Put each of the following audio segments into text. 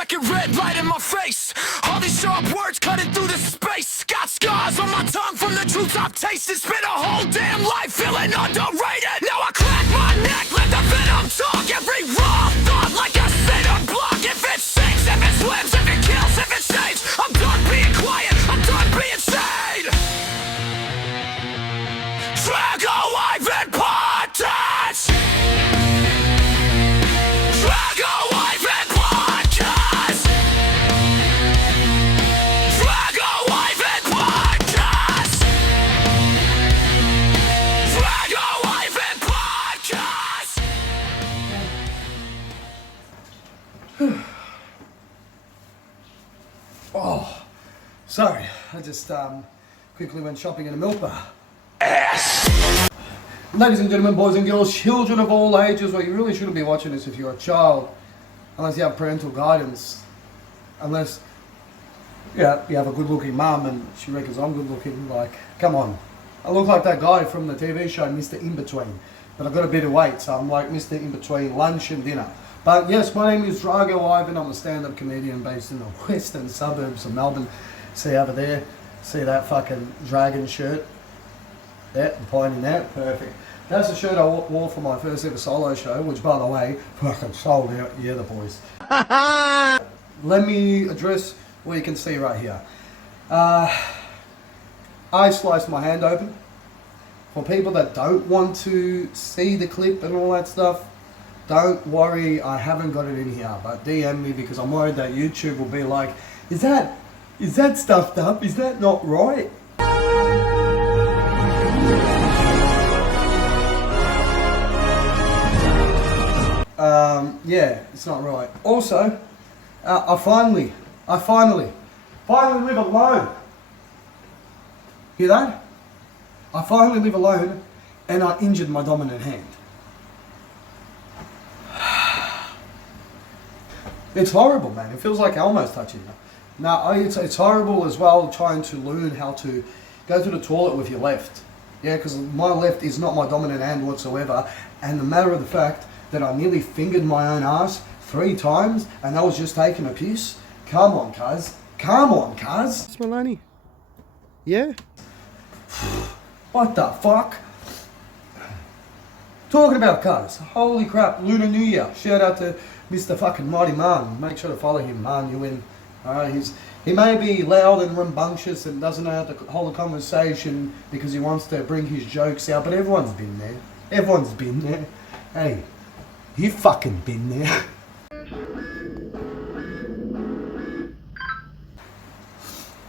record red right in my face. All these sharp words cutting through the space. Got scars on my tongue from the truths I've tasted. Spent a whole damn life feeling underrated. Now I crack my neck, let the venom talk. Every raw thought like a cinder block. If it sinks, if it swims, if it kills, if it saves, I'm done being quiet, I'm done being sane. Drago Ivan podcast. Drago Ivan podcast. Drago Ivan podcast. Drago Ivan podcast. Oh, sorry. I just quickly went shopping in a milk bar. Ladies and gentlemen, boys and girls, children of all ages, well, you really shouldn't be watching this if you're a child, unless you have parental guidance, unless you have a good-looking mum and she reckons I'm good-looking. Like, come on. I look like that guy from the TV show, Mr. In-Between, but I've got a bit of weight, so I'm like Mr. In-Between lunch and dinner. But yes, my name is Drago Ivan. I'm a stand-up comedian based in the western suburbs of Melbourne. See over there? See that fucking dragon shirt? Yeah, I'm pointing that. Perfect. That's the shirt I wore for my first ever solo show, which, by the way, fucking sold out. Yeah, the boys. Let me address what you can see right here. I sliced my hand open. For people that don't want to see the clip and all that stuff, don't worry, I haven't got it in here, but DM me because I'm worried that YouTube will be like, is that stuffed up? Is that not right? Yeah, it's not right. Also, I finally live alone. Hear that? I finally live alone and I injured my dominant hand. It's horrible, man. It feels like Elmo's touching you. Now, it's horrible as well trying to learn how to go to the toilet with your left. Yeah, because my left is not my dominant hand whatsoever. And the matter of the fact that I nearly fingered my own ass 3 times and I was just taking a piss. Come on, cuz. Come on, cuz. It's Milani. Yeah? What the fuck? Talking about cuz. Holy crap. Lunar New Year. Shout out to Mr. fucking Mighty Man. Make sure to follow him, man. You win. Alright, he may be loud and rambunctious and doesn't know how to hold a conversation because he wants to bring his jokes out, but everyone's been there. Everyone's been there. Hey, you fucking been there.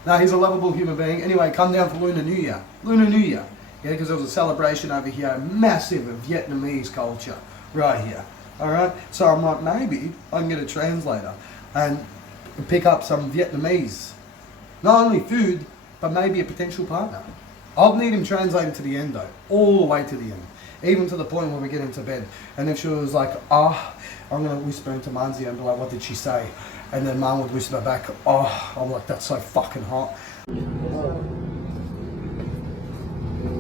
No, he's a lovable human being. Anyway, come down for Lunar New Year. Lunar New Year. Yeah, because there was a celebration over here, massive Vietnamese culture right here. Alright, so I'm like, maybe I can get a translator and pick up some Vietnamese. Not only food, but maybe a potential partner. I'll need him translated to the end though, all the way to the end. Even to the point where we get into bed. And if she was like, I'm going to whisper into Manzi and be like, what did she say? And then Mum would whisper back, I'm like, that's so fucking hot.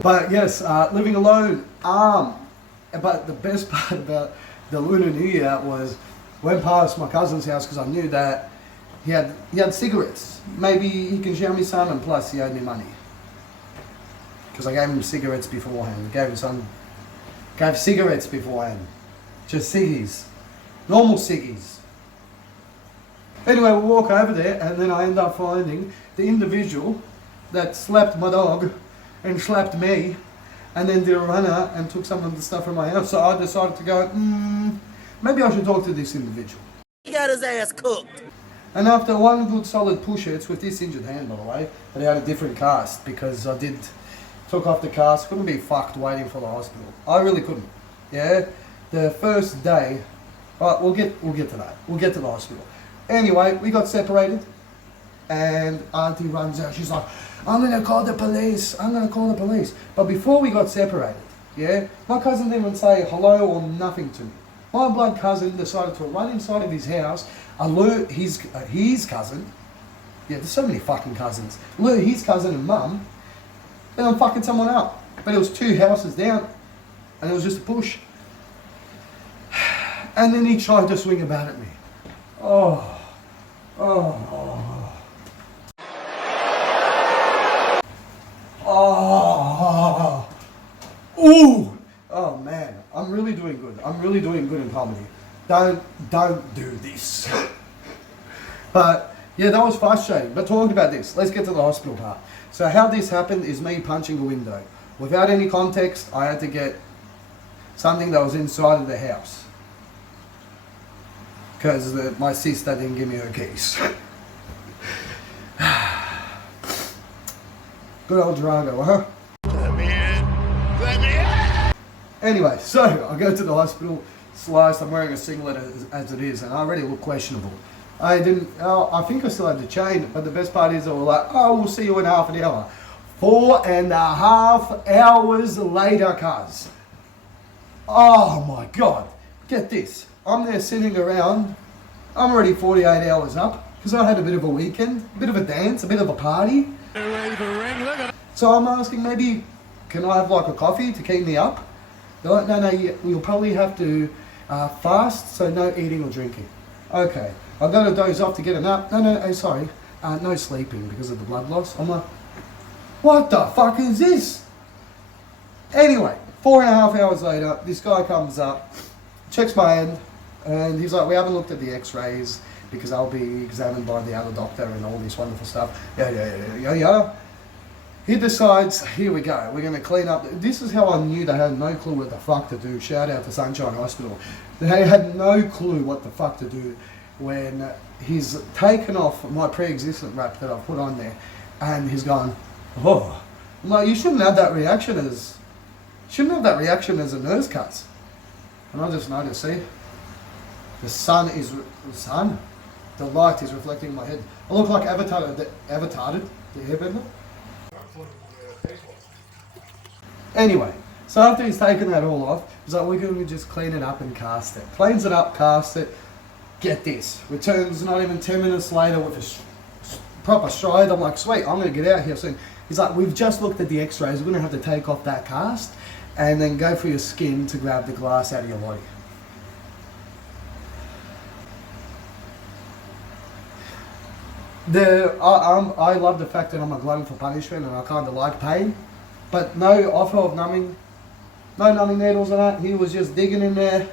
But yes, living alone. But the best part about the Lunar New Year was went past my cousin's house because I knew that he had cigarettes. Maybe he can share me some, and plus he owed me money. Because I gave him cigarettes beforehand. Gave cigarettes beforehand. Just ciggies. Normal ciggies. Anyway, we walk over there and then I end up finding the individual that slapped my dog and slapped me and then did a runner and took some of the stuff from my house. So I decided to go, maybe I should talk to this individual. He got his ass cooked. And after one good solid push, it's with this injured hand by the way, but I had a different cast because I took off the cast, couldn't be fucked waiting for the hospital. I really couldn't. Yeah? The first day, alright, we'll get to that. We'll get to the hospital. Anyway, we got separated and Auntie runs out. She's like, I'm gonna call the police. I'm gonna call the police. But before we got separated, yeah, my cousin didn't even say hello or nothing to me. My blood cousin decided to run inside of his house, alert his cousin. Yeah, there's so many fucking cousins. Alert his cousin and mum. Then I'm fucking someone up. But it was 2 houses down. And it was just a push. And then he tried to swing a bat at me. Oh, Oh. Oh. Ooh. Oh man, I'm really doing good. I'm really doing good in comedy. Don't do this. But yeah, that was frustrating. But talking about this, let's get to the hospital part. So how this happened is me punching a window. Without any context, I had to get something that was inside of the house. Because my sister didn't give me her keys. Good old Drago, huh? Let me in. Anyway, so I go to the hospital, sliced, I'm wearing a singlet as it is, and I already look questionable. I think I still had the chain, but the best part is they were like, oh, we'll see you in half an hour. 4.5 hours later, cuz. Oh my God. Get this. I'm there sitting around. I'm already 48 hours up because I had a bit of a weekend, a bit of a dance, a bit of a party. So I'm asking, maybe, can I have like a coffee to keep me up? They're like, no, you'll probably have to fast, so no eating or drinking. Okay. I go to doze off to get a nap. No, sorry. No sleeping because of the blood loss. I'm like, what the fuck is this? Anyway, 4.5 hours later, this guy comes up, checks my hand, and he's like, we haven't looked at the x-rays because I'll be examined by the other doctor and all this wonderful stuff. Yeah. He decides, here we go, we're going to clean up. This is how I knew they had no clue what the fuck to do. Shout out to Sunshine Hospital. They had no clue what the fuck to do when he's taken off my pre-existent wrap that I've put on there, and he's gone, oh. I'm like, you shouldn't have that reaction as a nurse cuts. And I just noticed, see, the light is reflecting my head. I look like Avatar, the airbender. Anyway, so after he's taken that all off, he's like, we're going to just clean it up and cast it. Cleans it up, cast it. Get this. Returns not even 10 minutes later with a proper stride. I'm like, sweet, I'm going to get out here soon. He's like, we've just looked at the x-rays. We're going to have to take off that cast and then go for your skin to grab the glass out of your body. I love the fact that I'm a glutton for punishment and I kind of like pain, but no offer of numbing, no numbing needles and that. He was just digging in there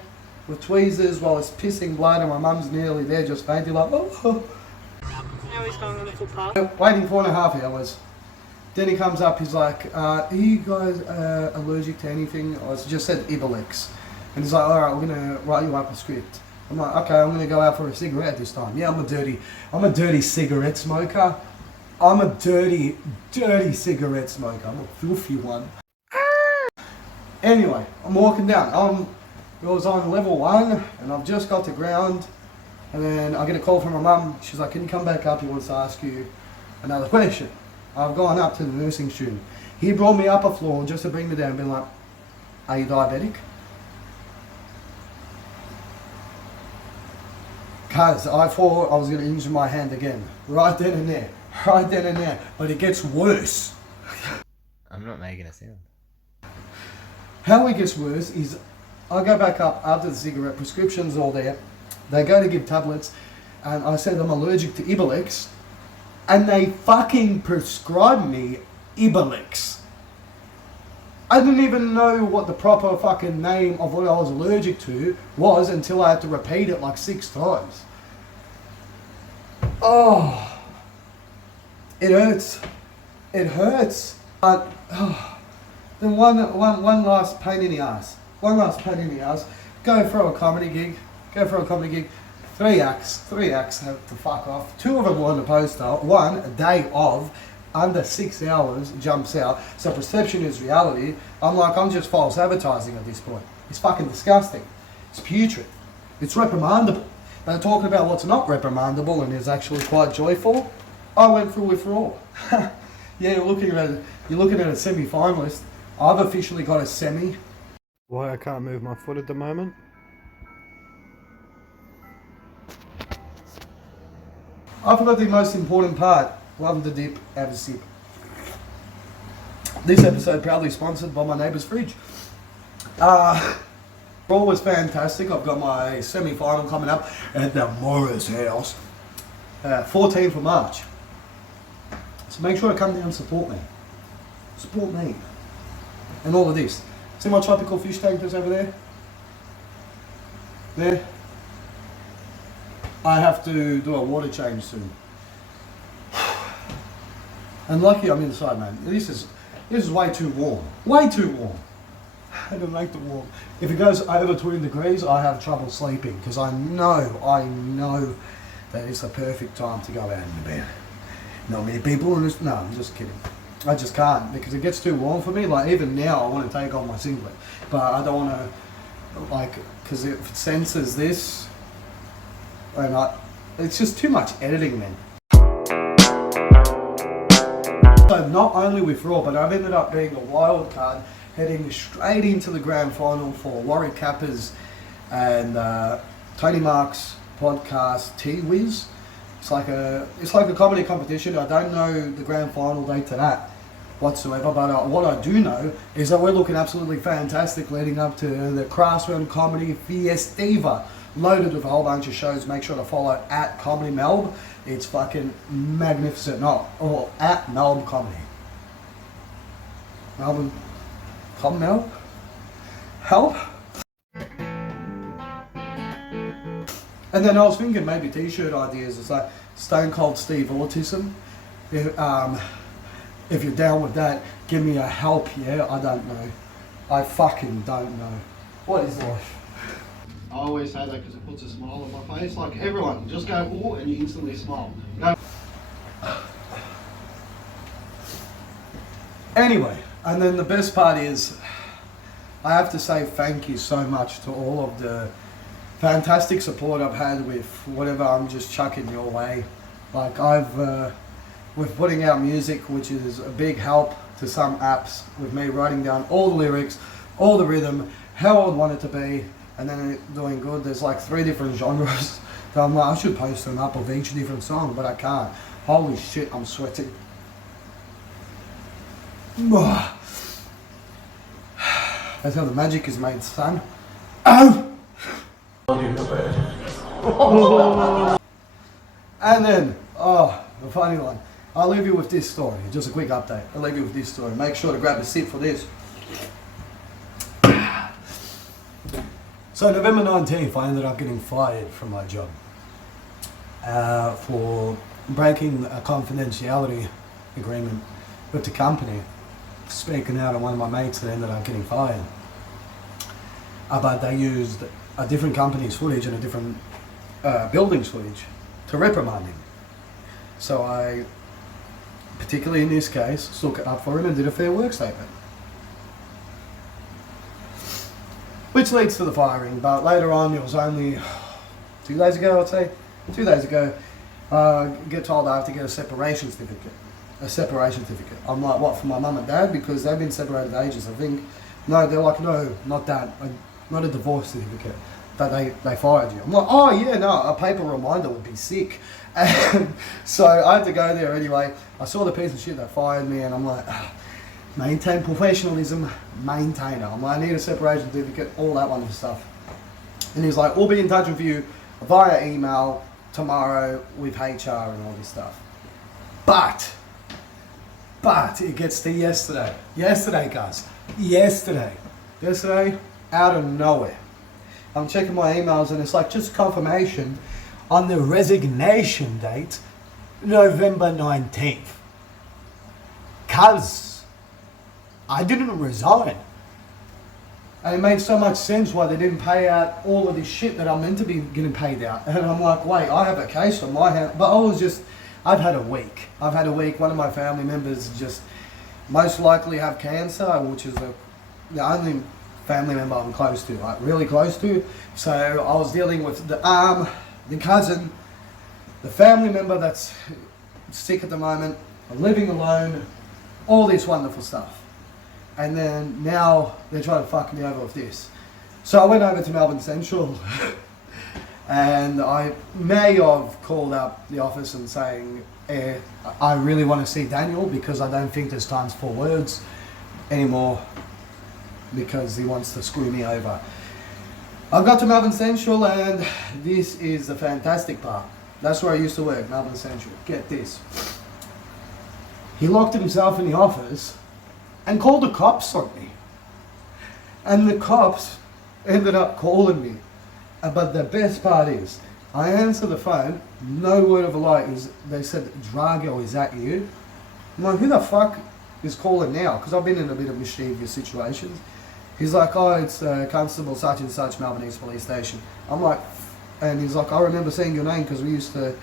with tweezers while it's pissing blood and my mum's nearly there just fainting like, oh. Now he's going on a full path. Waiting 4.5 hours. Then he comes up, he's like, are you guys allergic to anything? I just said Ibex. And he's like, alright, we're going to write you up a script. I'm like, okay, I'm going to go out for a cigarette this time. Yeah, I'm a dirty cigarette smoker. I'm a dirty cigarette smoker. I'm a filthy one. Anyway, I'm walking down. It was on level 1 and I've just got to ground. And then I get a call from my mum. She's like, can you come back up? He wants to ask you another question. I've gone up to the nursing student. He brought me up a floor just to bring me down and been like, are you diabetic? Cuz I thought I was going to injure my hand again. Right then and there. But it gets worse. I'm not making a sound. How it gets worse is I go back up after the cigarette, prescription's all there. They go to give tablets and I said I'm allergic to Ibex and they fucking prescribed me Ibex. I didn't even know what the proper fucking name of what I was allergic to was until I had to repeat it like 6 times. Oh, it hurts. But then one last pain in the ass. Go for a comedy gig. 3 acts have to fuck off. 2 of them were on the poster. 1 a day of under 6 hours jumps out. So perception is reality. I'm just false advertising at this point. It's fucking disgusting. It's putrid. It's reprimandable. But talking about what's not reprimandable and is actually quite joyful, I went through withdrawal. Yeah, you're looking at a semi-finalist. I've officially got a semi. Why I can't move my foot at the moment? I forgot the most important part. Love the dip, have a sip. This episode proudly sponsored by my neighbour's fridge. Brawl was fantastic. I've got my semi-final coming up at the Morris house. 14th of March. So make sure to come down and support me. Support me. And all of this. See my tropical fish tank that's over there? There. I have to do a water change soon. And lucky I'm inside, man. This is way too warm. Way too warm. I don't like the warm. If it goes over 20 degrees, I have trouble sleeping because I know that it's the perfect time to go out in the bed. Not many people in this. No, I'm just kidding. I just can't because it gets too warm for me. Like even now, I want to take off my singlet, but I don't want to, like, because it senses this, and it's just too much editing, man. So not only with Raw, but I've ended up being a wild card, heading straight into the grand final for Warwick Kappa's and Tony Mark's podcast T-Wiz. It's like a comedy competition. I don't know the grand final date to that whatsoever, but what I do know is that we're looking absolutely fantastic leading up to the Craftsman Comedy Fiestiva, loaded with a whole bunch of shows. Make sure to follow at Comedy Melb. It's fucking magnificent. Or at Melb Comedy. Melbourne. Comedy Melb? Help? And then I was thinking maybe t-shirt ideas. It's like Stone Cold Steve Autism. If you're down with that, give me a help, yeah? I don't know. I fucking don't know. What is life? I always say that because it puts a smile on my face. Like everyone, just go, ooh, and you instantly smile. Anyway, and then the best part is, I have to say thank you so much to all of the fantastic support I've had with whatever I'm just chucking your way. Like with putting out music, which is a big help to some apps, with me writing down all the lyrics, all the rhythm, how I would want it to be, and then it doing good. There's like 3 different genres that I'm like, I should post them up of each different song, but I can't. Holy shit, I'm sweating. That's how the magic is made, son. Oh! And then, the funny one. I'll leave you with this story. Just a quick update. I'll leave you with this story. Make sure to grab a sip for this. So November 19th, I ended up getting fired from my job for breaking a confidentiality agreement with the company. Speaking out on one of my mates that ended up getting fired. But they used a different company's footage and a different building's footage to reprimand him. So I, particularly in this case, stuck it up for him and did a fair work statement. Which leads to the firing, but later on, it was only 2 days ago, I'd say. 2 days ago, get told I have to get a separation certificate. A separation certificate. I'm like, what, for my mum and dad? Because they've been separated ages, I think. No, they're like, no, not that. Not a divorce certificate. That they fired you. I'm like, oh yeah, no, a paper reminder would be sick. And so I had to go there anyway. I saw the piece of shit that fired me and I'm like, maintain professionalism, maintainer. I'm like, I need a separation certificate, all that wonderful stuff. And he's like, we'll be in touch with you via email tomorrow with HR and all this stuff. But it gets to yesterday. Yesterday, guys. Yesterday, out of nowhere. I'm checking my emails and it's like just confirmation on the resignation date, November 19th. Cuz I didn't resign. And it made so much sense why they didn't pay out all of this shit that I'm meant to be getting paid out. And I'm like, wait, I have a case on my hand. But I've had a week. One of my family members just most likely have cancer, which is the only family member I'm close to, like really close to. So I was dealing with the cousin, the family member that's sick at the moment, living alone, all this wonderful stuff. And then now they're trying to fuck me over with this. So I went over to Melbourne Central and I may have called up the office and saying, I really want to see Daniel because I don't think there's times for words anymore because he wants to screw me over. I've got to Melbourne Central and this is the fantastic part. That's where I used to work, Melbourne Central. Get this. He locked himself in the office and called the cops on me. And the cops ended up calling me. But the best part is, I answer the phone, no word of a lie, they said, Drago, is that you? I'm like, who the fuck is calling now? Because I've been in a bit of mischievous situations. He's like, oh, it's Constable such and such, Melbourne East Police Station. I'm like, and he's like, I remember seeing your name because we used to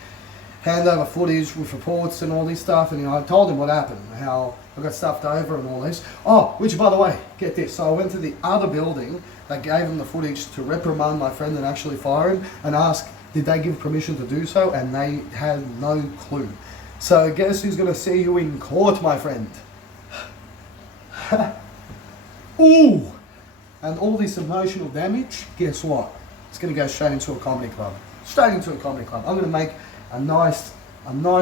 hand over footage with reports and all this stuff. And I told him what happened, how I got stuffed over and all this. Oh, which by the way, get this. So I went to the other building that gave him the footage to reprimand my friend and actually fire him and ask, did they give permission to do so? And they had no clue. So guess who's going to see you in court, my friend? Ooh! And all this emotional damage, guess what? It's going to go straight into a comedy club. Straight into a comedy club. I'm going to make a nice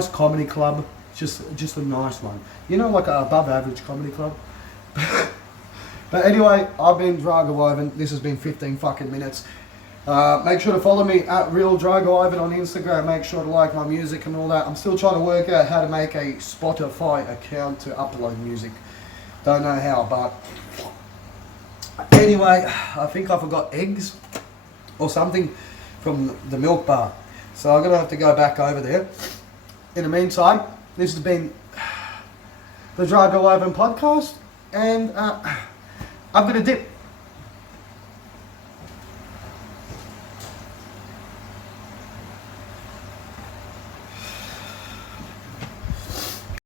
comedy club, just a nice one. You know, like a above average comedy club. But anyway, I've been Drago Ivan. This has been 15 fucking minutes. Make sure to follow me at Real Drago Ivan on Instagram. Make sure to like my music and all that. I'm still trying to work out how to make a Spotify account to upload music. Don't know how, but anyway, I think I forgot eggs or something from the milk bar. So I'm going to have to go back over there. In the meantime, this has been the Drago Ivan podcast, and I'm going to dip.